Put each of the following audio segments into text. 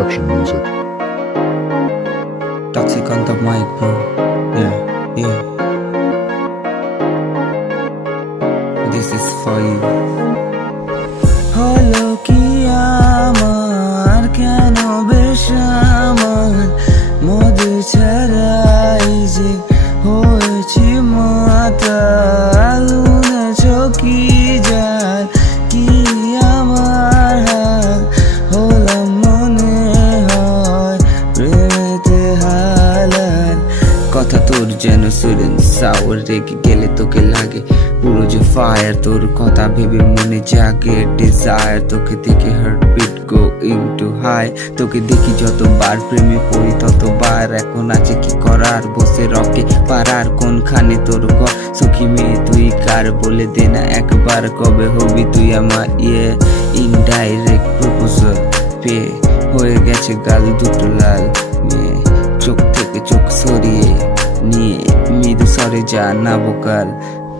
Destruction music. Toxic on the mic, bro. Yeah. This is for you. হলো কি আমার কেন বেশ আমার মধু ছাড়াই যে হয়েছি মাতাল চকি যার কি আমার হাল হলাম মনে হয় প্রেমেতে হালাল কথা তোর যেন সুরেন সাওয়ার রেগে গেলে তোকে লাগে পুরো যে ফায়ার তোর কথা ভেবে মনে জাগে ডিজায়ার তোকে দেখে হার্টবিট গোইং টু হাই তোকে দেখি যতবার প্রেমে পড়ি ততবার এখন আছে কি করার বসে রকে পারার কোনখানে তোর ঘর সখী মেয়ে তুই কার বলে দে না একবার কবে হবি তুই আমার ইনডাইরেক্ট প্রপোজাল পে হয়ে গেছে গাল দুটো লাল মেয়ে চোখ থেকে চোখ সরিয়ে নিয়ে মৃদু সরে যা না বোকাল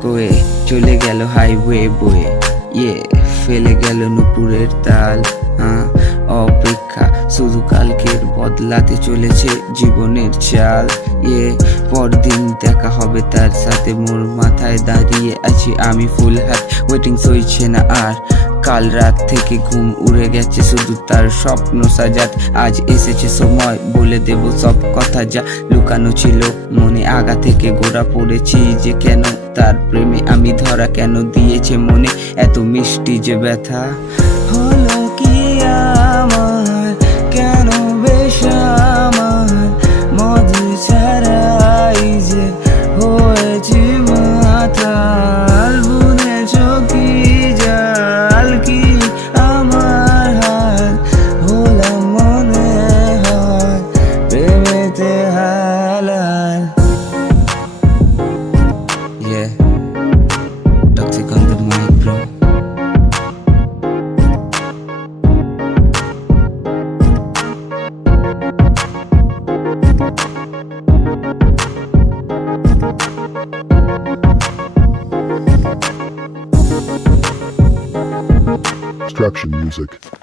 কোয়ে চলে গেল হাইওয়ে বয়ে ফেলে গেল নুপুরের তাল অপেক্ষা শুধু কালকের বদলাতে চলেছে জীবনের চাল পরদিন দেখা হবে তার সাথে মোর মাথায় দাঁড়িয়ে আছি আমি ফুল হাত ওয়েটিং সইছে না আর কাল রাত থেকে ঘুম উড়ে গেছে শুধু তার স্বপ্ন সাজাত আজ এসেছে সময় বলে দেব সব কথা যা লুকানো ছিল মনে আগা থেকে গোড়া পড়েছি যে কেন তার প্রেমে আমি ধরা কেন দিয়েছে মনে এত মিষ্টি যে ব্যথা হলো কি আমার কেন বেশ আমার মধু ছাড়াই যে হয়েছি মাতাল বুনেছ কি জাল কি আমার হাল হলাম মনে হয় প্রেমেতে হালাল Toxic on the mic, bro. Destruction music.